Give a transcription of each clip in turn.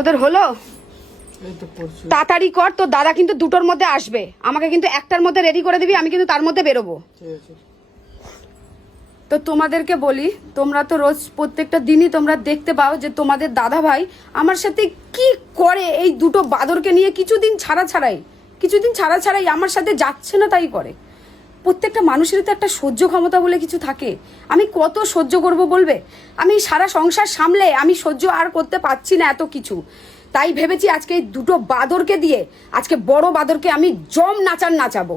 তোদের হলো? তাড়াতাড়ি কর, তোর দাদা কিন্তু দুটোর মধ্যে আসবে, আমাকে কিন্তু একটার মধ্যে রেডি করে দিবি, আমি কিন্তু তার মধ্যে বেরোবো। তো তোমাদেরকে বলি, তোমরা তো রোজ প্রত্যেকটা দিনই তোমরা দেখতে পাও যে তোমাদের দাদা ভাই আমার সাথে কি করে। এই দুটো বাদরকে নিয়ে কিছুদিন ছাড়া ছাড়াই আমার সাথে যাচ্ছে না তাই করে। প্রত্যেকটা মানুষেরই তো একটা সহ্য ক্ষমতা বলে কিছু থাকে। আমি কত সহ্য করব বলবে? আমি সারা সংসার সামলে আমি সহ্য আর করতে পারছি না এত কিছু। তাই ভেবেছি আজকে এই দুটো বাদরকে দিয়ে, আজকে বড় বাদরকে আমি জম নাচাবো।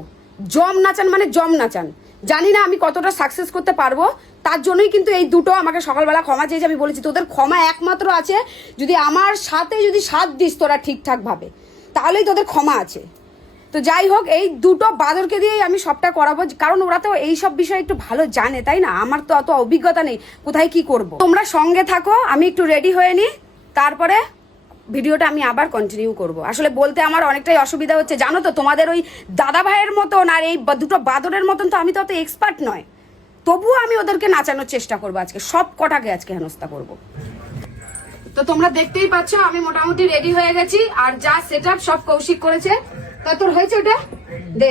জম নাচান মানে জম নাচান। জানি না আমি কতটা সাকসেস করতে পারবো, তার জন্যই কিন্তু এই দুটো আমাকে সকালবেলা ক্ষমা চেয়েছে। আমি বলেছি তোদের ক্ষমা একমাত্র আছে যদি আমার সাথে যদি সাথ দিস তোরা ঠিকঠাক ভাবে, তাহলেই তোদের ক্ষমা আছে। তো যাই হোক, এই দুটো বাদরকে দিয়েই আমি সবটা করাবো, কারণ ওরা তো এই সব বিষয়ে একটু ভালো জানে, তাই না? আমার তো অত অভিজ্ঞতা নেই কোথায় কি করব। তোমরা সঙ্গে থাকো, আমি একটু রেডি হয়ে নিই, তারপরে ভিডিওটা আমি আবার কন্টিনিউ করব। আসলে বলতে আমার অনেকটাই অসুবিধা হচ্ছে, জানো তো, তোমাদের ওই দাদা ভাইয়ের মতন আর এই দুটো বাদরের মতন তো আমি তো অত এক্সপার্ট নয়। তবুও আমি ওদেরকে নাচানোর চেষ্টা করবো, আজকে সব কটাকে আজকে হেনস্থা করব। তো তোমরা দেখতেই পাচ্ছ আমি মোটামুটি রেডি হয়ে গেছি, আর যা সেটআপ সব কৌশিক করেছে। তা তোর হয়েছে ওটা? দে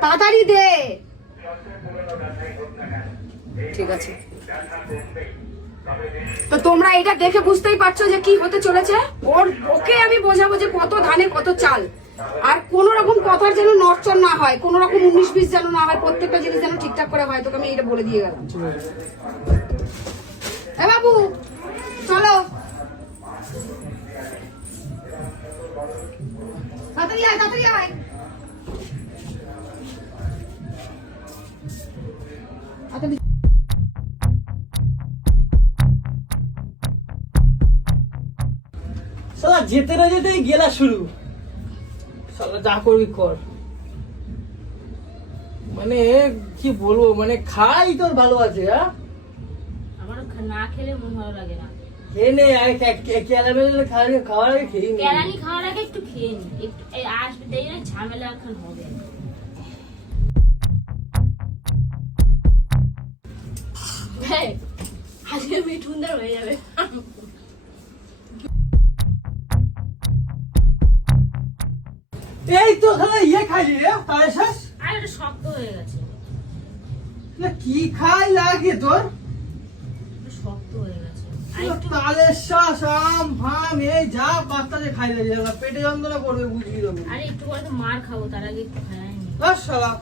তাড়াতাড়ি দে। ঠিক আছে, তো তোমরা এটা দেখে বুঝতেই পারছো যে কি হতে চলেছে। ওকে আমি বোঝাবো যে কত ধানে কত চাল, আর কোন রকম কথার যেন নড়চড় না হয়, কোন রকম 19-20 যেন না হয়, প্রত্যেকটা জিনিস যেন ঠিকঠাক করে হয়। তোকে আমি এটা বলে দিয়ে গেলাম। এ বাবু চলো, তাড়াতাড়ি আয়, তাড়াতাড়ি আয়। সালা যেতে না যেতেই গেলা শুরু। সালা যা করবি কর। মানে কি বলবো, মানে খাই তোর ভালো আছে। হ্যাঁ, আমার না খেলে মন ভালো লাগে না। খেয়ে খাওয়ার আগে খেয়ে নি। কেরানি খাওয়ার আগে একটু খেয়ে নি, একটু আসবে, তাই না? ঝামেলা এখন হবে। আজকে মিঠুনদার হয়ে যাবে। এই তো খাইলি রে, তাই শেষ। আর এটা শক্ত হয়ে গেছে, কি খাই লাগে তোর? শক্ত হয়ে গেছে। আর একটু তালের শ্বাস, আম ফাম এই যা বাচ্চাদের খাইলে পেটে যন্ত্রণা করবে, বুঝবি না। আরে একটু পরে তো মার খাবো, তার আগে একটু খাইনি। শালা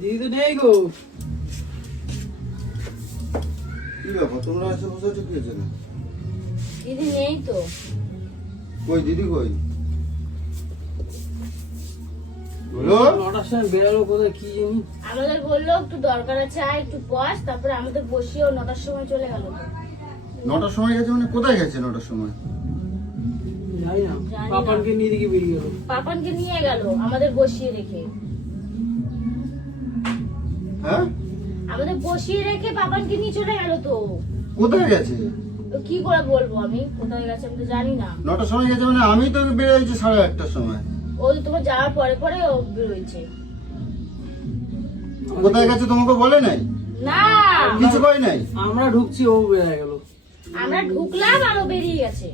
দিদি তো নেই গো। কি ব্যাপার, তোমরা এসে বসে আছো? কি হয়েছে? দিদি নেই তো। কই দিদি কই? বলো। 9টার সময় বেরোলো কোথায় কি জানি। আমাদের বললো একটু দরকার আছে, আয় একটু বস, তারপরে আমাদের বসিয়ে 9টার সময় চলে গেল। 9টার সময় গেছে মানে কোথায় গেছে 9টার সময়? জানি না, জানি না। পাপানকে নিয়ে দিকে বেরিয়ে গেল। পাপানকে নিয়ে গেল আমাদের বসিয়ে রেখে। হ্যাঁ, আমাদের বসিয়ে রেখে পাপানকে নিয়ে চলে গেল। তো কোথায় গেছে? তো কি করে বলবো আমি কোথায় গেছে? আমি তো জানি না। 9টার সময় গেছে মানে আমি তো বেরিয়েছি 8:30টার সময়। ও তো তোমার যাওয়ার পরে পরে ও বেরোইছে। কোথায় গেছে তোমাকে বলে নাই? না, কিছু কই নাই? আমরা ঢুকছি, ও বেরিয়ে গেল। আমরা ঢুকলাম আর ও বেরিয়ে গেছে।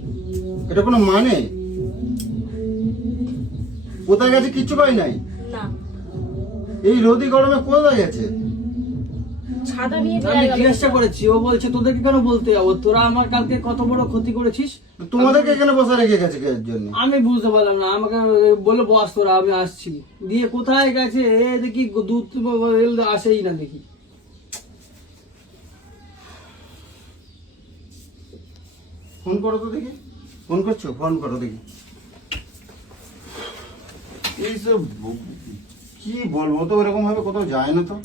এটা কোনো মানে? কোথায় গেছে কিচ্ছু কই নাই? না, এই রোদি গরমে কোথায় গেছে? ছাতা নিয়ে আমি বেরিয়ে গেল। জিজ্ঞাসা করেছি, ও বলছে তোদেরকে কেন বলতে যাবো, তোরা আমার কালকে কত বড় ক্ষতি করেছিস। তোমাদেরকে এখানে বসে রেখে গেছে কে জন্য? আমি বুঝতে পারলাম না, আমাকে বললো বস তোরা আমি আসছি, দিয়ে কোথায় গেছে এ দেখি দুধ আসেই না দেখি। ফোন করো তো দেখি। ফোন করছো? ফোন করো দেখি। এইসব কি বলবো, তো এরকম ভাবে কোথাও যায় না তো।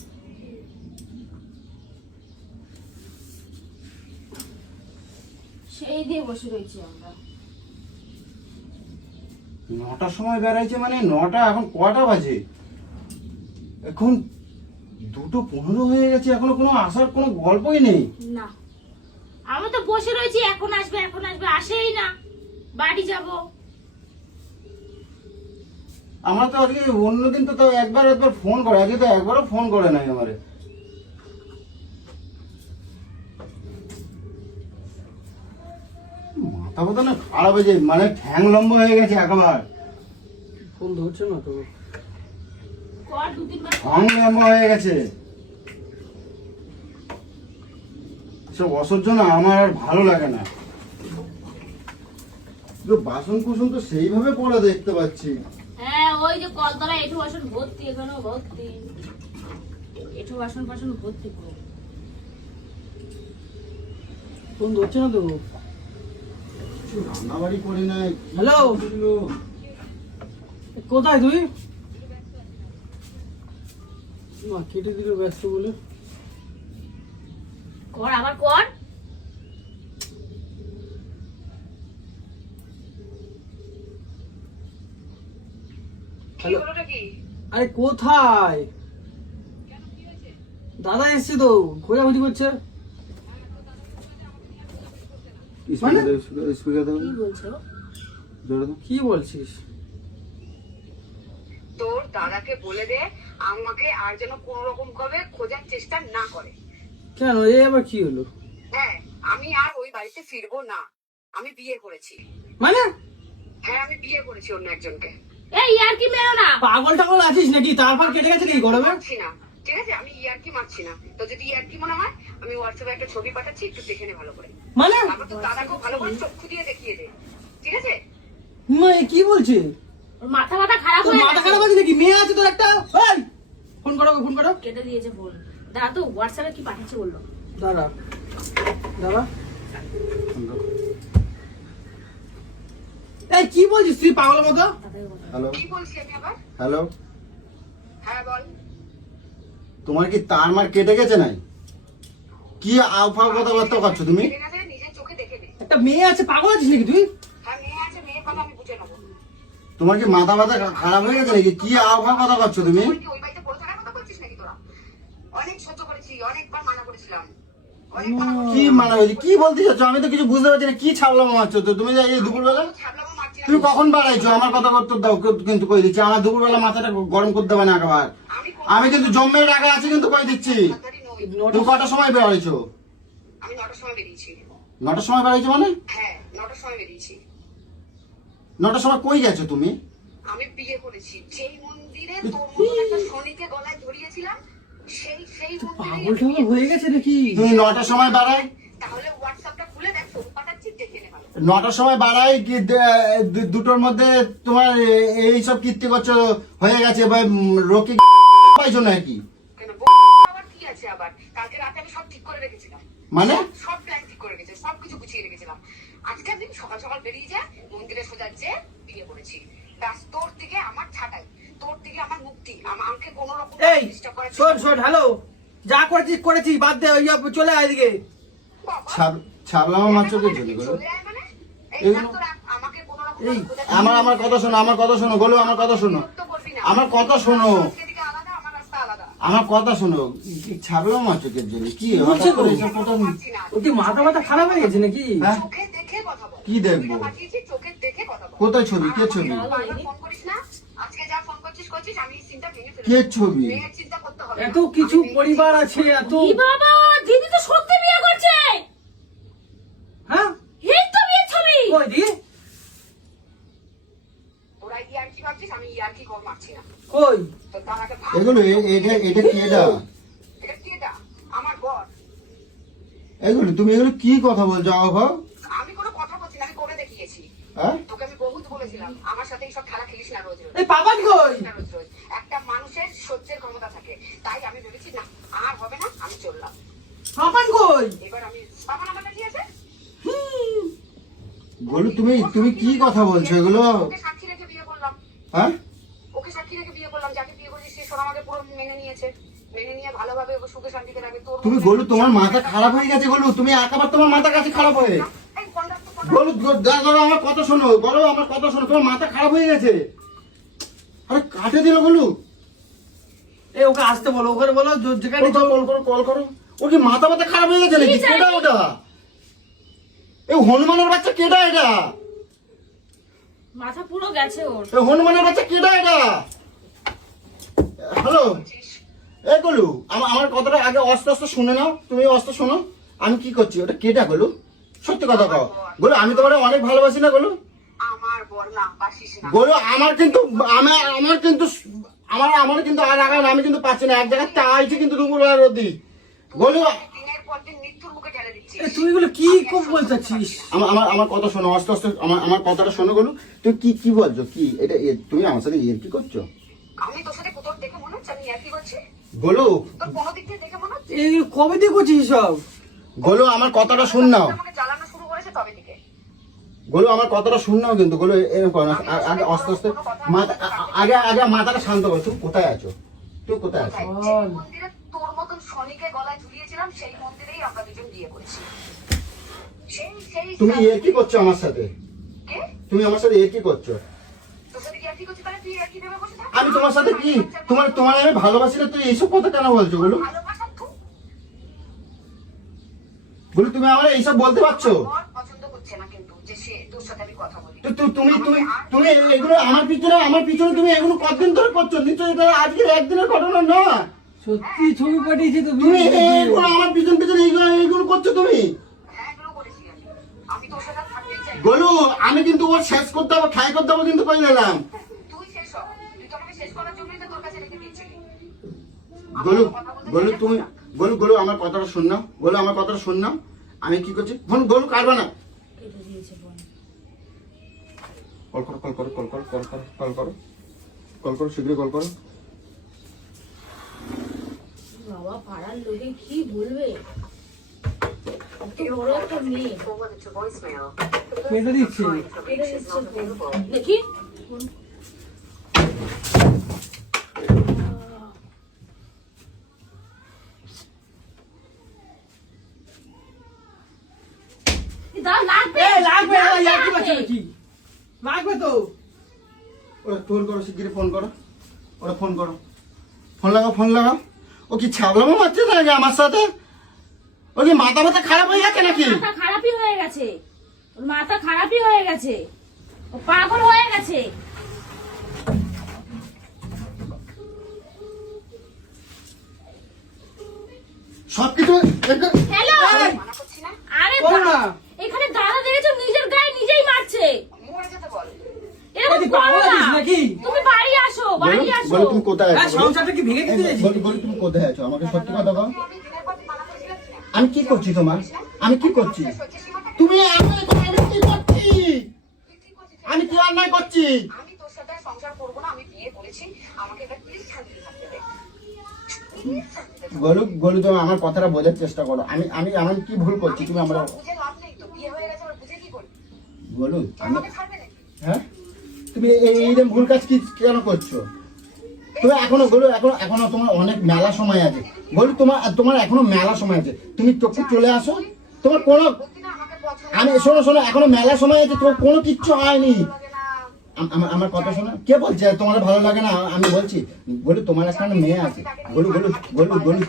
সেই দিয়ে বসে রয়েছি আমরা। 9টার সময় বেড়াইছে মানে 9টা, এখন কটা বাজে? এখন 2:15 হয়ে গেছে, এখনো কোনো আসার কোনো গল্পই নেই। না, আমরা তো বসে রয়েছি, এখন আসবে আসেই না। বাড়ি যাব। আমার তো আজকে অন্যদিন তো তাও একবার ফোন করে, আজকে তো একবারও ফোন করে নাই আমারে। মাথা কথা না খারাপ হয়েছে, মানে ঠ্যাং লম্বা হয়ে গেছে একবার। ফোন ধরছে না তো। কর 2-3 বার। ঠ্যাং লম্বা হয়ে গেছে। সব অসহ্য না, আমার আর ভালো লাগে না। বাসন কুসন তো সেইভাবে পড়ে দেখতে পাচ্ছি। হ্যাঁ, ওই যে কলতলা এঠো বাসন ভর্তি, এখানেও ভর্তি। এঠো বাসন ভর্তি পুরো। ফোন ধরছে না তো। রান্না বাড়ি করি না। হ্যালো, কোথায় তুই? মা কেটে দিল ব্যস্ত বলে। কর, আবার কর। হ্যালো, আরে কোথায়? দাদা এসছে তো, খোঁজাখুঁজি করছে। মানে? স্পিকার দাও, কি বলছো? জোরে দাও। কি বলছিস? তোর দাদাকে বলে দে আমাকে আর যেন কোন রকম ভাবে খোঁজার চেষ্টা না করে। কেন, এ আবার কি হলো? হ্যাঁ, আমি আর ওই বাড়িতে ফিরবো না। আমি বিয়ে করেছি। মানে হ্যাঁ, আমি বিয়ে করেছি অন্য একজনকে। এই আর কি মেরো না। পাগল টাগল আছিস নাকি? তারপর কেটে গেছে কি গরমে? মারছি না, ঠিক আছে? আমি ইয়ার্কি মারছি না। তো যদি ইয়ার্কি মনে হয়, আমি হোয়াটসঅ্যাপে একটা ছবি পাঠাচ্ছি, একটু দেখে নে ভালো করে। মানে তারপর তোর দাদাকেও ভালো করে চক্ষু দিয়ে দেখিয়ে দে, ঠিক আছে? এ কি বলছে? ওর মাথা খারাপ তোর হয়ে মাথা গেছে। খারাপ আছে নাকি? মেয়ে আছে তোর একটা? এই, ফোন করো, ফোন করো। কেটে দিয়েছে ফোন। দাদা তো হোয়াটসঅ্যাপে কি পাঠিয়েছে বললো। দাদা, দাদা, এই কি বলছিস তুই পাগলের মতো? হ্যালো, কি বলছি আমি আবার? হ্যালো, হ্যাঁ বল। তোমার কি তার মার কেটে গেছে নাই? কি আউফাউ কথাবার্তা করছো তুমি? দেখে না যায়, নিজের চোখে দেখে নে। একটা মেয়ে আছে, পাগল আছিস নাকি তুই? হ্যাঁ, মেয়ে আছে, মেয়ের কথা আমি বুঝে নেবো। তোমার কি মাথা মাথা খারাপ হয়ে গেছে নাকি? কি আউফাউ কথা করছো তুমি? তুই কি ওই বাড়িতে পড়ে থাকার কথা বলছিস নাকি তোরা? অনেক সহ্য করেছি, অনেকবার মানা করেছিলাম, অনেক মানা করেছি। কি মানে হয়েছে? কি বলতে চাচ্ছ? আমি তো কিছু বুঝতে পারছি না। কি ছাড়লাম মারছো তো তুমি? যে এই দুপুরবেলা ছাড়লামও মারছি না। তুমি কখন বাড়াইছো? আমার কথা করতে দাও, কিন্তু কই দিচ্ছি। আমার দুপুরবেলা মাথাটা গরম করতে হবে না একবার। আমি কিন্তু জম্মের টাকা আছে, কিন্তু কই দিচ্ছি। তাড়াতাড়ি নই। তুমি কটার সময় বেড়াইছো? আমি 9টার সময় বেরিয়েছি। 9টার সময় বেড়াইছো মানে? হ্যাঁ, 9টার সময় বেরিয়েছি। 9টার সময় কই গেছো তুমি? আমি বিয়ে করেছি যেই মন্দিরে তোর মতো একটা শনিকে গলায় ধরিয়েছিলাম, সেই মন্দিরে পাগল টাগল হয়ে গেছে নাকি? তুমি 9টার সময় বাড়াই, তাহলে হোয়াটসঅ্যাপটা খুলে দেখ, ছবি পাঠাচ্ছি, দেখে নে ভালো। 9টার সময় বাড়াই কি দুটোর মধ্যে তোমার এইসব কীর্তি করছো হয়ে গেছে? বা রকি পাইছো নাকি? কেন আবার কি আছে? আবার কালকে রাতে আমি সব ঠিক করে রেখেছিলাম, মানে সব প্ল্যান ঠিক করে রেখেছি, সবকিছু গুছিয়ে রেখেছিলাম। আজকের দিন সকাল সকাল বেরিয়ে যায়, মন্দিরে সোজা যে বিয়ে করেছি। ব্যাস, তোর থেকে আমার ছাটাই, তোর থেকে আমার মুক্তি। আমাকে কোনো রকম এই ডিস্টার্ব করার শোন শোন, হ্যালো, যা করেছিস করেছি, বাদ দে। ওই চলে আয় এদিকে। ছাড়লাম মারছো কি জন্য? চলে আয় মানে? এই এগুলো- রাখ তো রাখ, আমাকে কোনো রকম এই, আমার কথা শোনো, আমার কথা শোনো, বলো আমার কথা শোনো, তো করবি না। আমার কথা শোনো, সেদিকে আলাদা, আমার রাস্তা আলাদা। আমার কথা শোনো। ছাড়লাম মারছো কি জন্য? কি বলছে হঠাৎ করে তো? এসব কথা? পারছি না। ও কি মাথা খারাপ হয়ে গেছে নাকি? হ্যাঁ? চোখে দেখে কথা বল। কি দেখবো? ছবিটা পাঠিয়েছি, চোখে দেখে কথা বল। কোথায় ছবি? কে ছবি? আর আমাকে বারবার ফোন করিস না। আজকে যা ফোন করছিস, আমি এই চিন্তা ভেঙে ফেলেছি। কে ছবি? মেয়ের চিন্তা করতে হবে না। এত কিছু পরিবার আছে, এত ই বাবা, দিদি তো সত্যি বিয়ে করছে। হ্যাঁ, এই তো বিয়ের ছবি। কই দি? ওরা ইয়ার্কি ভাবছিস, আমি ইয়ার্কি কর মারছি না। কই? তো তারাকে ভাব। এগুলো এটা কি? এটা এটা কি? এটা আমার বর। এগুলো তুমি এগুলো কি কথা বলছো? আউফাউ, আমি কোনো কথা বলছি না, আমি করে দেখিয়েছি। হ্যাঁ? তোকে আমি বহুত বলেছিলাম, আমার সাথে এইসব খেলা খেলিস না রোজ রোজ। এই পাপান কই? না রোজ রোজ। একটা মানুষের সহ্যের ক্ষমতা থাকে, তাই আমি ভেবেছি না আর হবে না, আমি চললাম। পাপান কই? এবার আমি বাবা নাম্বারটা কি আছে? বলো তুমি কি কথা বলছো এগুলো? ওকে সাক্ষী রেখে বিয়ে করলাম। হ্যাঁ? ওকে সাক্ষী রেখে বিয়ে করলাম, যাকে বিয়ে করেছি সে সোনা আমাকে পুরো মেনে নিয়েছে, মেনে নিয়ে ভালোভাবে ওকে সুখে শান্তিতে রাখবে। তোর তুমি বলো তোমার মাথা খারাপ হয়ে গেছে? বলো তুমি একেবারে তোমার মাথা কাছে খারাপ হয়ে এই ফোনটা বলো দেখো আমার কথা শোনো, বলো আমার কথা শোনো, তোমার মাথা খারাপ হয়ে গেছে। আরে কাটে দিল বলু। এ ওকে আসতে বলো, ওখানে বলো যেখানে কল করো। ওর কি মাথা খারাপ হয়ে গেছে নাকি? কেডা ওটা? এই হনুমানের বাচ্চা কেডা এটা? মাথা পুরো গেছে ওর। এই হনুমানের বাচ্চা কেডা এটা? হ্যালো, এই গলু আমার কথাটা আগে অস্তে অস্তে শুনে নাও। তুমি অস্তে শোনো আমি কি করছি। ওটা কেডা গলু? সত্যি কথা কও গলু, আমি তোমার অনেক ভালোবাসি না গলু। আমার বর না, বাসিস না। গলু আমার কিন্তু আমার কিন্তু আর আগান আমি কিন্তু পাচ্ছি না। এক জায়গায় চাইছি কিন্তু দুপুরবেলা রোদি গলু। দিনের পর দিন মৃত্যুর মুখে ঠেলে দিচ্ছিস। তুই এগুলো কি খুব বলতেছিস? আমার কথা শোনো, আস্তে আস্তে আমার কথাটা শোনো গলু। তুমি কি বলছো? কি এটা তুমি আমার সাথে কি করছো? আমি তোর সাথে কোথাও দেখে মনে হচ্ছে আমি কি করছি? গলু তোর কোনো দিক থেকে দেখে মনে হচ্ছে? এই কবে দিয়ে করছিস সব? গলু আমার কথাটা শুন নাও। আমাকে জ্বালানো শুরু করেছে তবে থেকে। গলু আমার কথাটা শুন নাও কিন্তু গলু এরকম করো না। আগে আস্তে আস্তে আগে মাথাটা শান্ত করো। তুমি কোথায় আছো? তুমি কোথায় আছো? যে মন্দিরে তোর মতন শনিকে গলায় ঝুলিয়েছিলাম সেই মন্দিরেই আমরা দুজন বিয়ে করেছি। সেই তুমি কি করছো আমার সাথে? কে? তুমি আমার সাথে কি করছো? তোর সাথে কি করছিস? তাহলে তুই কি ভেবে বসে থাক? আমি তোমার সাথে কি তোমার আমি ভালোবাসি না, তুই এইসব কথা কেন বলছো বলো? ভালোবাসা তুই বলো তুমি আমার এইসব বলতে পারছো? আমার পছন্দ করছে না কিন্তু যে সে তোর সাথে আমি কথা বলি। তুমি এগুলো আমার পিছনে তুমি এগুলো কতদিন ধরে করছো? নিশ্চয়ই এটা আজকে একদিনের ঘটনা না। সত্যি ছবি পাঠিয়েছি তো তুমি এগুলো আমার পিছন এইগুলো করছো তুমি। হ্যাঁ এগুলো করেছি আমি। আমি তোর সাথে থাকতে চাই। বলো আমি কিন্তু ওর শেষ করতে হবে, ঠাই করতে হবে কিন্তু কই দিলাম। তুই শেষ হ। তুই তো আমাকে শেষ করার জন্যই তো তোর কাছে রেখে দিয়েছিলি। গলু আমার কথাটা শুন নাও। গলু আমার কথাটা শুন নাও। আমি কি করছি? ফোন গলু কাটবা না। কল করো শীঘ্রই কল করো। বাবা পাড়ার লোকে কি বলবে? এত বড় একটা মেয়ে। Forward to voicemail. কেটে দিচ্ছে। কেটে দিচ্ছে ফোন। দেখি লাগবে লাগবে কি লাগবে তো? ওরা ফোন করো, শিগগিরই ফোন করো। ওরা ফোন করো, ফোন লাগাও। ও কি ছাগলামো মারছে নাকি আমার সাথে? ও কি মাথা খারাপ হয়ে গেছে নাকি? মাথা খারাপই হয়ে গেছে। ওর মাথা খারাপই হয়ে গেছে। ও পাগল হয়ে গেছে। সবকিছু হ্যালো মানা করছি না? আরে বল না। এখানে দাদা দেখেছো নিজের গায়ে নিজেই মারছে। মরে যেতে বল। এরকম তুই করো পাগল না। আছিস নাকি? তুমি বাড়ি আসো, বাড়ি আসো। বলো তুমি কোথায় হ্যাঁ আছো? সংসারটা কি ভেঙে দিতে চাইছিস? বলো তুমি কোথায় আছো? আমাকে সত্যি কথা বলো। আমি দিনের পর দিন মানা করেছিলাম কি না? আমি কি করছি তোমার? আমি কি করছি? সহ্য সীমাটা তুমি আমি কি করছি? তুই কি করছিস? আমি কি অন্যায় করছি? আমি তোর সাথে আর সংসার করবো না। আমি বিয়ে করেছি। আমাকে এবার প্লিজ শান্তি থাকতে দে। প্লিজ শান্তিতে থাক। গলু তুমি আমার কথাটা বোঝার চেষ্টা করো। আমি কি ভুল করছি? তুমি আমরা বুঝে লাভ নেই তো। বিয়ে হয়ে গেছে, আবার বুঝে কি করবি? গলু আমি আমাকে ছাড়বে নাকি? হ্যাঁ তুমি এইরকম ভুল কাজ কি কেন করছো? তুমি এখনো তোমার অনেক মেলা সময় আছে। বলি তোমার এখনো মেলা সময় আছে। তুমি একটু চলে আসো। তোমার কোনো বলতি না আমাকে পছন্দ আমি শোনো এখনো মেলা সময় আছে। তোমার কোনো কিচ্ছু হয়নি। লাগে না। আমার কথা শোনো। কে বলছে তোমার ভালো লাগে না? আমি বলছি বলি তোমার একটা মেয়ে আছে। বলি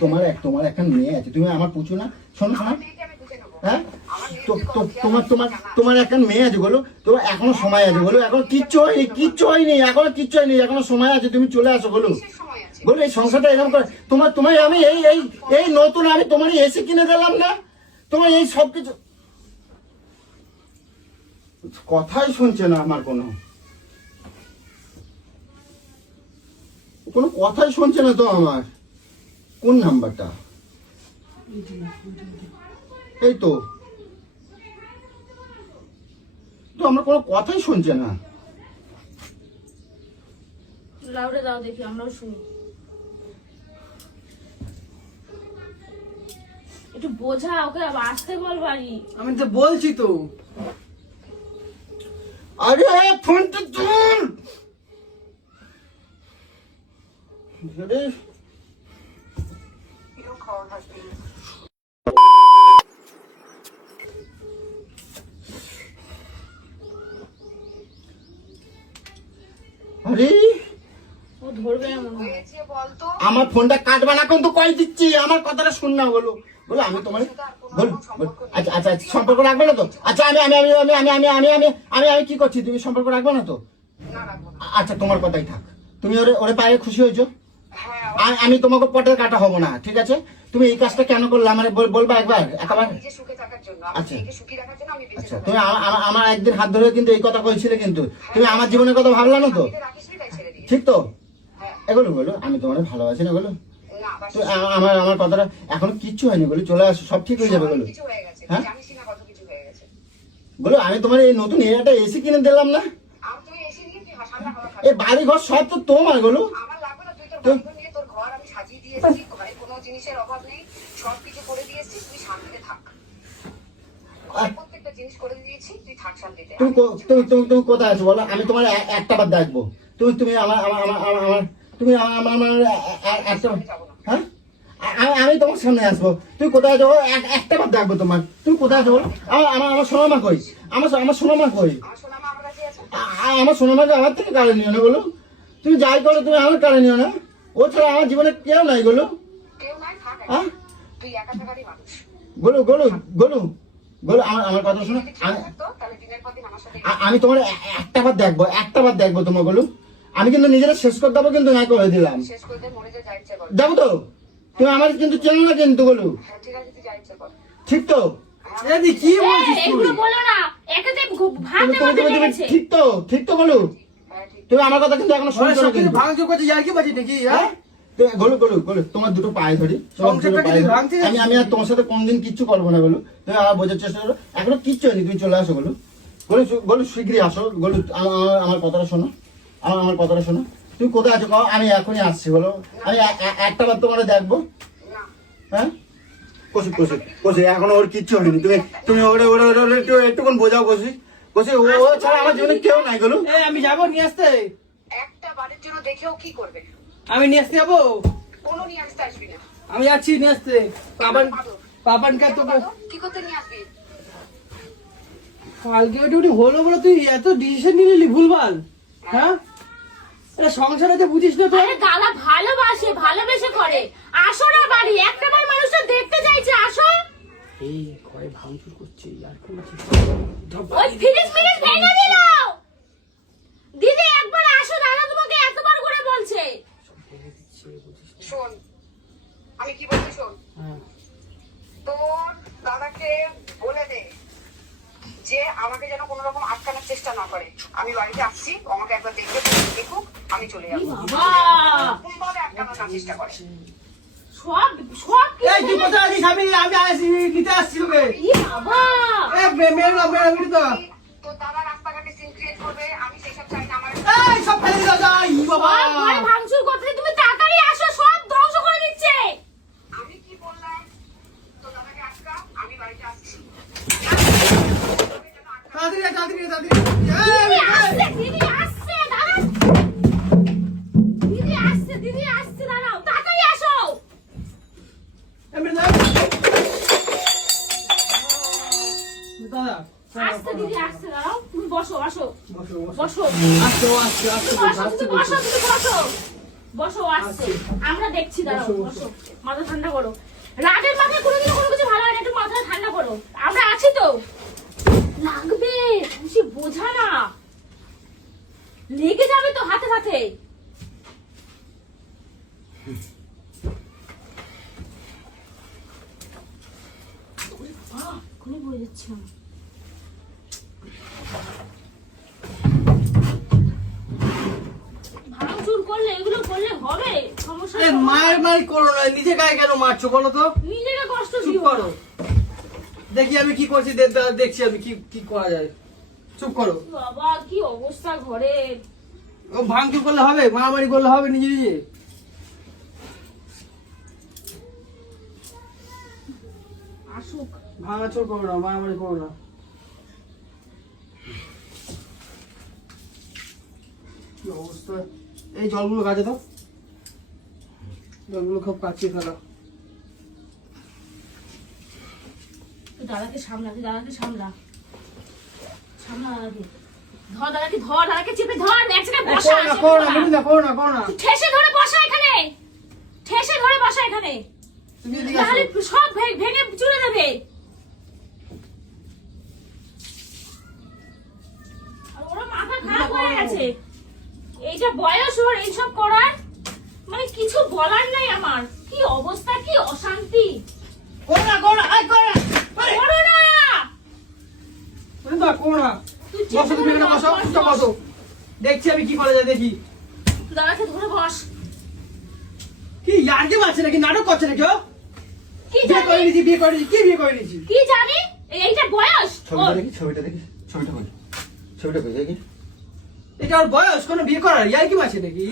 তোমার একটা মেয়ে আছে। তুমি আমার পুছো না? শোনো মেয়েকে আমি বুঝে নেবো। হ্যাঁ তোমার একটা মেয়ে আছে বলো। তোমার এখনো সময় আছে বলো। এখন কিচ্ছু হয়নি এখনো কিচ্ছু হয়নি। এখনো সময় আছে। তুমি চলে আসো বলো। কিসের সময় আছে? বলো এই সংসারটা এরকম করে তোমার আমি এই নতুন আমি তোমারই এসে কিনে দিলাম না। তোমার এই সব কিছু কথাই শুনছে না। আমার কোনো কথাই শুনছে না তো। আমার কোন নাম্বারটা? এই তো আমার কোনো কথাই শুনছে না। লাউডে দাও দেখি আমরাও শুনি। একটু বোঝা ওকে, আসতে বল বাড়ি। আমি তো বলছি তো। আরে ফোনটা তুল। Your call has been আমার ফোনটা কাটবা না কিন্তু কই দিচ্ছি, আমার কথাটা শুন না। বলো বলো আমি তোমার বলো আচ্ছা আচ্ছা আচ্ছা, সম্পর্ক রাখবে না তো? আচ্ছা আমি আমি আমি আমি আমি আমি আমি আমি আমি আমি কি করছি, তুমি সম্পর্ক রাখবে না তো? না রাখবো না। আচ্ছা তোমার কথাই থাক, তুমি ওরে ওরে পায়ে খুশি হয়েছো, হ্যাঁ, আমি তোমাকে পটের কাটা হবো না, ঠিক আছে? তুমি এই কাজটা কেন করলে আমার বলবা একবার, একবার? নিজে সুখে থাকার জন্য, আচ্ছা। নিজেকে সুখী রাখার জন্য আমি বেঁচে আচ্ছা থাকি। তুমি আমার একদিন হাত ধরে কিন্তু এই কথা কইছিলে, কিন্তু তুমি আমার জীবনের কথা ভাবলা না তো, নিজে রাখিস নি, তাই ছেড়ে দিয়েছি। ঠিক তো? হ্যাঁ। এগুলো বলো আমি তোমার ভালোবাসি না বলো, না, বাস তো আমার আমার কথাটা এখনো কিচ্ছু হয়নি বলো, চলে আসো সব ঠিক হয়ে যাবে বলো। কিছু হয়ে গেছে, হ্যাঁ? জানিসই না কত কিছু হয়ে গেছে। বলো আমি তোমার এই নতুন একটা এসি কিনে দিলাম না, আমি তুই এসে নিয়ে তুই ঠান্ডা হাওয়া খাবি। এই বাড়ি ঘর সব তো তোমার বলো। আমার লাগবে না, তুই তোর বাড়িঘর নিয়ে তোর ঘর আমি সাজিয়ে দিয়েছি, ঘরে কোনো জিনিসের অভাব নেই, সবকিছু করে দিয়েছি, তুই শান্তিতে থাক। ঘরে প্রত্যেকটা জিনিস করে দিয়েছি, তুই থাক শান্তিতে। তুমি তুমি তুমি কোথায় আছো বলো, আমি তোমার একটা বার দেখবো। তুমি তুমি আমার আমার আমার আমার আমার তুমি আমার আমার আমার একটা, হ্যাঁ আমি তোমার সামনে আসবো, তুমি কোথায় আছো একটা বার দেখবো তোমার, তুমি কোথায় আছো বলো। আমার আমার আমার সোনামা কই, আমার সোনামা কই, আমার সোনামা আমার কাছে আছে। আমার সোনামাকে আমার থেকে কারে নিও না বলো, তুমি যাই করো তুমি আমার কারে নিও না, ও ছাড়া আমার জীবনে কেউ নাই বলো। কেউ নাই, থাক হ্যাঁ এখন। তুই একা থাকারই মানুষ। বলো বলো বলো বলো আমার আমার কথা শোনো, যদি ঠিক থাকতো, তাহলে দিনের পর দিন আমার সাথে আমি তোমার একটা বার দেখবো তোমার বলো, আমি কিন্তু নিজেরা শেষ করে দেবো, কিন্তু না করে দিলাম শেষ করে দে, মরে যা, যা ইচ্ছে কর। যাবো তো, তুমি আমার কিন্তু চেনো না কিন্তু বলো, হ্যাঁ, ঠিক আছে, তুই যা ইচ্ছে কর। ঠিক তো? এই কি বলছিস তুই? এগুলো বলো না, একাতে ভাতে তুমি তুমি ভাতে তুমি লেগেছে। ঠিক তো, ঠিক তো বলো, হ্যাঁ, ঠিক। তুমি আমার কথা কিন্তু এখনো ওরা শুনছো না সব কিছু কিন্তু, ভাঙচুর করছে, ইয়ার কি বাজি নাকি? হ্যাঁ? হ্যাঁ তুমি বলো বলো বলো, তোমার দুটো পায়ে ধরি, তোমার দুটো সংসারটা কি পায়ে তুই ধরি। ভাঙতে আমি আমি আর তোমার সাথে কোনদিন কিচ্ছু করবো না বলো, তুমি আমার বোঝার চেষ্টা করো, এখনো কিচ্ছু হয়নি, তুমি চলে আসো বলো, বলো বলো শীঘ্রই আসো বলো, আমার কথাটা শোনো, আমার কথাটা শোনো, তুমি কোথায় আছো কও, আমি এখনই আসছি বলো, আমি একটা বার তোমার দেখবো, না, হ্যাঁ কষি কষি কষি, এখনো ওর কিচ্ছু হয়নি, তুমি তুমি ওরে ওরে ওরে ওরে একটুক্ষণ বোঝাও কষি কষি, ও ছাড়া আমার জীবনে কেউ নাই বলো। এই আমি যাবো নিয়ে আসতে, একটা বারের জন্য দেখেও কি করবে? আমি নিয়ে আসতে যাবো, কোনো নিয়ে আসতে আসবি না। আমি যাচ্ছি নিয়ে আসতে। পাপানকে তোকে কি করতে নিয়ে আসবি? কালকে ওটি হলো বলে তুই এত ডিসিশন নিয়ে নিলি ভুলভাল, হ্যাঁ? এটা সংসারে যে বুঝিস না তো। আরে গালা ভালোবাসে, ভালোবেসে করে। আসো না বাড়ি, একটা বার মানুষটা দেখতে চাইছে, আসো। এই ঘরে ভাঙচুর করছে, আর কোন ওই ফ্রিজ মিনিট ভেঙে দিল। দিদি একবার আসো, দাদা তোমাকে এতবার করে বলছে। শোন, আমি কি বলছি শোন, হ্যাঁ। তোর দাদাকে বলে দে যে আমাকে যেন কোনো রকম আটকানোর চেষ্টা না করে। আমি বাড়িতে আসছি, ও আমাকে একবার দেখবে, দেখুক, আমি চলে যাবো। বাবা, কোন ভাবে আটকানোর না চেষ্টা করে। সব সব এই তুই কোথায় আছিস? আমি আসি নিতে আসছি তোকে। কি বাবা, এই মেয়ের তো তোর দাদা রাস্তাঘাটে সিন ক্রিয়েট করবে, আমি সেসব চাই না। আমার এই সব ফেলে দাও যাই বাবা। সব ঘরে ভাঙচুর করতে তুমি তাড়াতাড়ি আসো, সব ধ্বংস করে দিচ্ছে। আমি কি বললাম, তোর দাদাকে আটকা, আমি বাড়িতে আসছি। তাড়াতাড়ি তাড়াতাড়ি তাড়াতাড়ি। দিদি আসছে, দিদি আসছে, দাঁড়াও। দিদি আসছে, দিদি আসছে, দাঁড়াও, তাড়াতাড়ি আসো। দাদা আসছে দিদি আসছে, দাঁড়াও, তুমি বসো, আসো, বসো, আসতে আসতে আসতে তুমি বসো, তুমি বসো, তুমি বসো, বসো, আসছে, আমরা দেখছি, দাঁড়াও, বসো, মাথা ঠান্ডা করো। রাগের মাথায় কোনোদিনও কোনো কিছু ভালো হয় না, একটু মাথা ঠান্ডা করো, আমরা আছি তো। লাগবে, খুশি বোঝা না, লেগে যাবে তো হাতে হাতে। খুলে বলে যাচ্ছে আমার। ভাঙচুর করলে এগুলো করলে হবে, সমস্যা এই মায়ের মারি করো না, নিজে গায়ে কেন মারছো বলো তো? নিজেকে কষ্ট চুপ দিও। করো, দেখি আমি কি করছি, দেখছি আমি কি কি করা যায়। চুপ করো। বাবা কি অবস্থা ঘরে। ও ভাঙচুর করলে হবে, মারামারি করলে হবে নিজে নিজে? আসুক, ভাঙাচোর করো না, মারামারি করো না। কি অবস্থা, এই জলগুলো কাজে দাও, জলগুলো খুব কাচিয়ে ফেলো। তুই দাদাকে সামলা, তুই দাদাকে সামলা, সামলা দাদাকে। ধর দাদাকে, ধর দাদাকে, চেপে ধর, এক জায়গায় বসা, চেপে করো না ধর। করো না, করো না, করো না। তুই ঠেসে ধরে বসা এখানে। আসা এখানে, তুমি এদিকে আসো। নাহলে সব ভেঙে চুরে দেবে। আর ওরা মাথা খারাপ হয়ে গেছে, এইটা বয়স ওর এইসব করার, মানে কিছু বলার নাই আমার। কি অবস্থা, কি অশান্তি। করো না, করো না, আয় করো না। আরে, করো না, না, করো না। তুই বসো, তুমি এখানে বসো, চুপচাপ বসো। দেখছি আমি কি করা যায়, দেখি। দাদাকে ধরে বস। কি ইয়ার্কি মারছে নাকি, নাটক করছে নাকি ও? কি বিয়ে করে জানি, নিয়েছি, বিয়ে করে নিয়েছি, কি বিয়ে করে নিয়েছি? কি জানি, এইটা বয়স ছবিটা ওর। দেখি, ছবিটা দেখি, ছবিটা কই, ছবিটা কই দেখি। এটা ওর বয়স কোনো বিয়ে করার, ইয়ার্কি মারছে নাকি?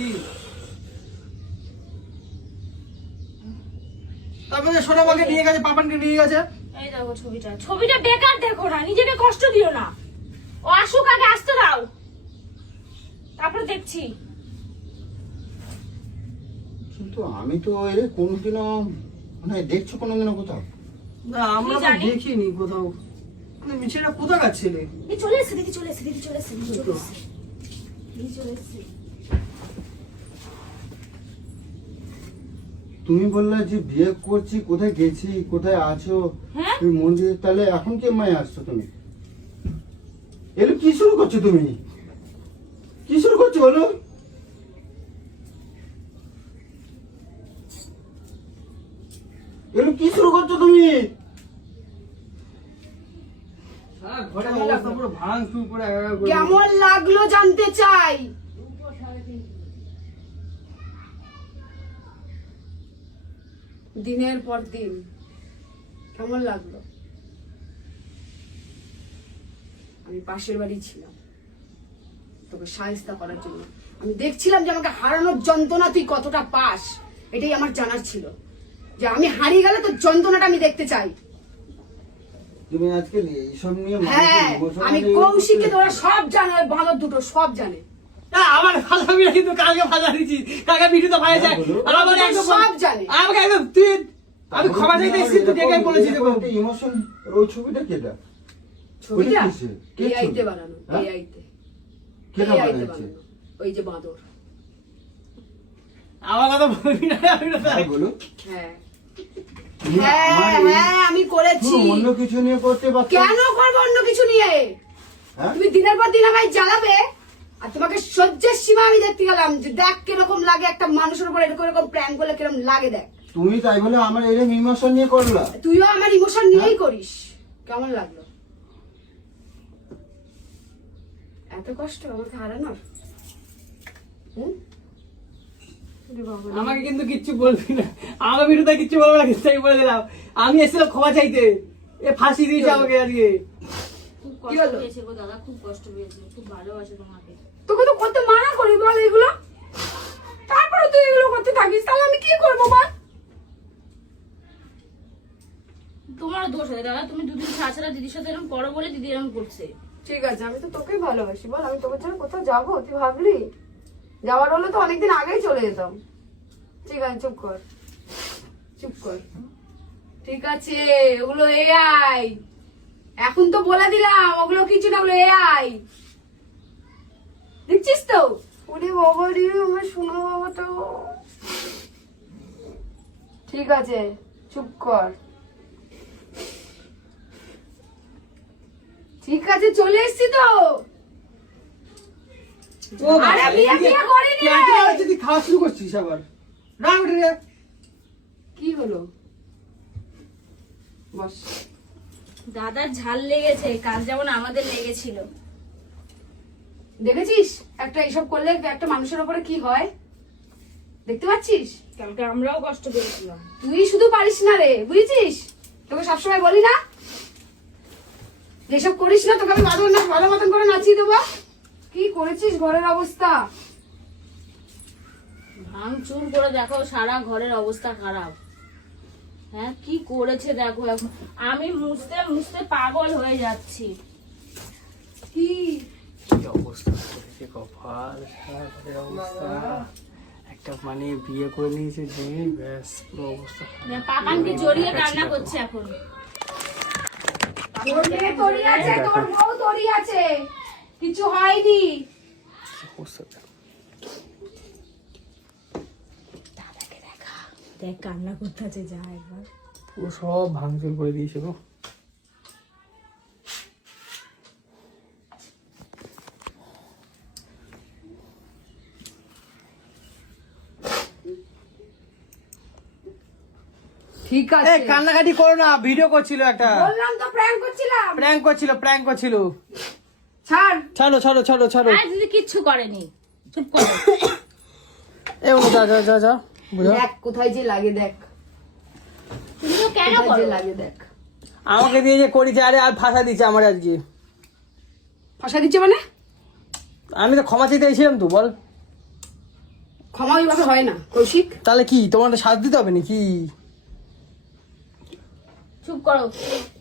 তারপরে সোনামাকে নিয়ে গেছে, পাপানকে নিয়ে গেছে। এই দেখো ছবিটা, ছবিটা বেকার দেখো না, নিজেকে কষ্ট দিও না। ও আসুক, আগে আসতে দাও, তারপরে দেখছি। কিন্তু আমি তো এর কোনোদিনও মানে দেখছো কোনোদিনও কোথাও? না, আমরা কি তো জানি? দেখিনি কোথাও। মানে মিছেটা কোথাকার ছেলে? এই চলে এসে, দিদি চলে এসে, দিদি চলে এসে, দিদি চলে এসে, দিদি চলে এসে। তুমি বললে যে বিয়ে করছি, কোথায় গেছি, কোথায় আছো, হ্যাঁ? তুমি মন্দিরে, তাহলে এখন কি মায় আসছো তুমি? এলো কি শুরু করছো তুমি? কি শুরু করছো বলো? এলো কি শুরু করছো তুমি? সারা ঘরে অবস্থা পুরো ভাঙচুর করে একাকার করে কেমন লাগলো জানতে চাই। দিনের পর দিন কেমন লাগলো? আমি পাশের বাড়ি ছিলাম তোকে সাহায্য করার জন্য। আমি দেখছিলাম যে আমাকে হারানোর যন্ত্রণা তুই কতটা পাস, এটাই আমার জানার ছিল, যে আমি হারিয়ে গেলে তোর যন্ত্রণাটা আমি দেখতে চাই। তুমি আজকে এইসব নিয়ে হ্যাঁ, emotional আমি হয়ে কৌশিককে গেছো? তোরা সব জানে, ওই বাঁদর দুটো সব জানে, না, আমার ফাঁসাবি না, কিন্তু কালকে ফাঁসা দিচ্ছি, কালকে ভিডিও তো ফাঁসা হ্যাঁ, বলো। আর আমার একদম সব জানে। আমাকে একদম তুই, আমি ক্ষমা চাইতে এসেছি, তুই দেখে বলেছি দেখো। ইমোশন, ওই ছবিটা কেটা? ছবিটা ওটা কিসের? কে এআই তে ছবি? বানানো, হ্যাঁ? এআই তে, কেটা AI তে বানাচ্ছে? বানানো, ওই যে বাঁদর। আমার কথা বলবি না, আমি না হ্যাঁ, বলো। হ্যাঁ তুমি হ্যাঁ আমার এই- হ্যাঁ, আমি করেছি। তুমি অন্য কিছু নিয়ে করতে পারছো? কেন করবো অন্য কিছু নিয়ে? হ্যাঁ? তুমি দিনের পর দিন আমায় জ্বালাবে, আর তোমাকে সহ্যের সীমা আমি দেখতে গেলাম, যে দেখ কিরকম লাগে একটা মানুষের উপর এরকম প্র্যাঙ্ক করলে কিরকম লাগে দেখ। তুমি তাই বলে আমার এরকম ইমোশন নিয়ে করলা? তুইও আমার ইমোশন নিয়েই করিস। কেমন লাগলো? এত কষ্ট আমাকে হারানোর? হুম? ওরে বাবা রে। আমাকে কিন্তু কিচ্ছু বলবি না, আমার ভিডিওতে কিচ্ছু বলবো না, কিছু আমি বলে দিলাম। আমি এসেছিলাম ক্ষমা চাইতে, এ ফাঁসি দিয়েছে আমাকে আজকে। খুব কি কষ্ট হলো? পেয়েছে গো দাদা, খুব কষ্ট পেয়েছে, খুব ভালোবাসে তোমাকে। তোকে তো কত মানা করি বল এগুলো, তারপরে তুই এগুলো করতে থাকিস, তাহলে আমি কি করবো বল? তোমার দোষ আছে দাদা, তুমি দুদিন ছাড়া দিদির সাথে এরকম করো বলে দিদি এরকম করছে। ঠিক আছে, আমি তো তোকেই ভালোবাসি বল, আমি তোকে ছাড়া কোথাও যাবো? তুই ভাবলি? যাওয়ার হলে তো অনেকদিন আগেই চলে যেতাম। ঠিক আছে, চুপ কর, চুপ কর। ঠিক আছে, ওগুলো এআই, এখন তো বলে দিলাম ওগুলো কিছু না, ওগুলো এআই। দেখছিস তো? ওরে বাবা রে, আমার শোনো বাবাটা। ঠিক আছে, চুপ কর। ঠিক আছে, চলে এসছি তো। ও বাবা, আরে বিয়ে এদিকে বিয়ে করিনি রে। ক্যান্টিনে হচ্ছে তুই খাওয়া শুরু করছিস আবার। না উঠে রে। কি হলো? বস। দাদার ঝাল লেগেছে, কাল যেমন আমাদের লেগেছিল। দেখেছিস একটা এইসব করলে একটা মানুষের উপরে কি হয়, দেখতে পাচ্ছিস? কালকে আমরাও কষ্ট পেয়েছিলাম। তুই শুধু পারিস না রে, বুঝেছিস? তোকে সবসময় বলি না যেসব করিস না, তোকে আমি ভালো মতন করে নাচিয়ে দেবো। কি করেছিস ঘরের অবস্থা? ভাঙচুর করে দেখো, সারা ঘরের অবস্থা খারাপ। হ্যাঁ, কি করেছে দেখো, এখন আমি মুছতে মুছতে পাগল হয়ে যাচ্ছি। কি কি অবস্থা করেছে কপাল, সারা ঘরের অবস্থা। একটা মানে বিয়ে করে নিয়েছে যে, ব্যাস পুরো অবস্থা খারাপ। পাপানকে জড়িয়ে কান্না করছে এখন। তোর মেয়ে তোরই আছে, তোর বউ তোরই আছে, কিছু হয়নি। অবস্থা দেখো। দেখ কান্না করতে আছে, যা একবার। পুরো সব ভাঙচুর করে দিয়েছে গো। ঠিক আছে, কান্নাকাটি করো না, ভিডিও করছিল একটা, বললাম তো প্র্যাঙ্ক করছিলাম। প্র্যাঙ্ক করছিল। ছাড়। ছাড়ো ছাড়ো ছাড়ো ছাড়ো। আর দিদি কিচ্ছু করেনি, চুপ করো। এ যা যা যা যা বুঝা। দেখ কোথায় যে লাগে, দেখ তুমি তো কেন কোথায় করো? যে লাগে, দেখ। আমাকে দিয়ে যে করেছে, আরে আর ফাঁসা দিচ্ছে আমার আজকে। ফাঁসা দিচ্ছে মানে? আমি তো ক্ষমা চাইতে এসেছিলাম, তো বল। ক্ষমা ওইভাবে হয় না কৌশিক। তাহলে কি তোমার সাথ দিতে হবে নাকি? চুপ করো,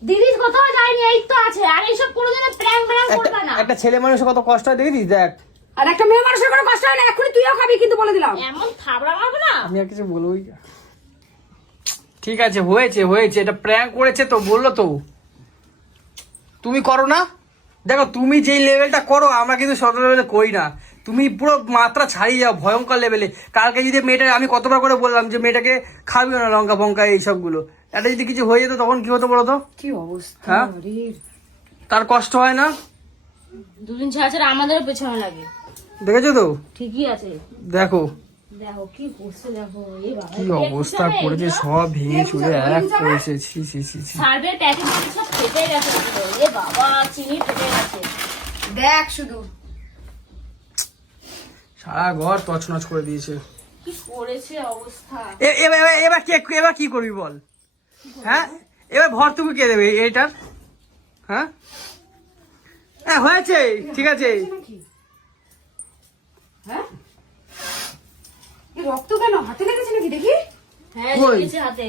দিদির কোথাও যায়নি, এই তো আছে। আর এইসব কোনোদিন প্র্যাঙ্ক করবে না। একটা ছেলে মানুষের কত কষ্ট হয় দেখেছিস, দেখ। আর একটা মেয়ে মানুষের কোনো কষ্ট হয় না, এখনই তুইও খাবি কিন্তু বলে দিলাম। এমন থাবড়া মারবে না। আমি আর কিছু বলবোই না। ঠিক আছে, হয়েছে হয়েছে, এটা প্র্যাঙ্ক করেছে তো, বললো তো। তুমি করো না, দেখো তুমি যেই লেভেলটা করো আমরা কিন্তু শত লেভেলে করি না। তুমি পুরো মাত্রা ছাড়িয়ে যাও, ভয়ঙ্কর লেভেলে। কালকে যদি মেয়েটা, আমি কতবার করে বললাম যে মেয়েটাকে খাবিও না লঙ্কা ফঙ্কা এইসবগুলো, এটা যদি কিছু হয়ে যেত তখন কি হতো বলো তো? কি অবস্থা, হ্যাঁ? আরে তার কষ্ট হয় না? দুদিন ছাড়া ছাড়া আমাদের পেছনে লাগে। দেখেছো তো? ঠিকই আছে, দেখো দেখো কি করছে, দেখো এই বাবা কি অবস্থা করেছে, সব ভেঙে চুরে এক করেছে। ছি ছি ছি ছি। সার্ভে প্যাকেট সব ফেটে গেছে পুরো। এ বাবা, চিনি ফেটে গেছে। দেখ শুধু সারা ঘর তছনছ করে দিয়েছে। কি করেছে অবস্থা। এবার কি করবি বল? হ্যাঁ, এবার ভর্তুকি কে দেবে এইটার? হ্যাঁ হ্যাঁ, হয়েছে, ঠিক আছে। নাকি? হ্যাঁ, এই রক্ত কেন? হাতে লেগেছে নাকি দেখি? হ্যাঁ কই? লেগেছে হাতে,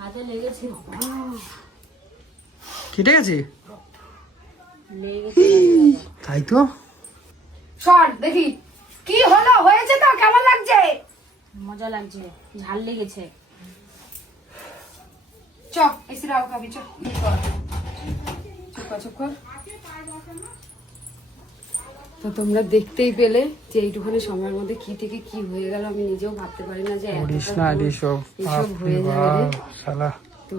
হাতে লেগেছে, কেটে গেছে? লেগেছে। তাই তো। সর দেখি কি হলো, হয়েছে তো, কেমন লাগছে? মজা লাগছে, ঝাল লেগেছে। চ এসে রাও খাবি, চ চুপ কর। তো তোমরা দেখতেই পেলে যে এইটুখানি সময়ের মধ্যে কি থেকে কি হয়ে গেল, আমি নিজেও ভাবতে পারি না যে করিস না এসব, এসব হয়ে যাবে রে। শালা। তো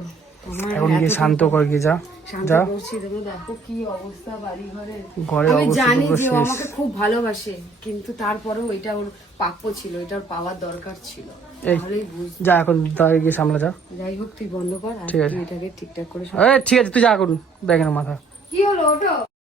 আমার এখন গিয়ে এতটুকু শান্ত কর, গিয়ে যা শান্ত যা। করছি, তোমরা দেখো কি অবস্থা বাড়ি ঘরের। ঘরের আমি অবস্থা জানি পুরো যে ও শেষ। আমাকে খুব ভালোবাসে, কিন্তু তারপরেও এটা ওর প্রাপ্য ছিল, এটা ওর পাওয়ার দরকার ছিল। এই, তাহলেই বুঝ। যা এখন তাই গিয়ে সামলা যা। যাই হোক তুই বন্ধ কর আর ঠিক আছে। তুই এটাকে ঠিকঠাক করে এই ঠিক আছে, তুই যা এখন, দেখেন মাথা। কি হলো ওটা?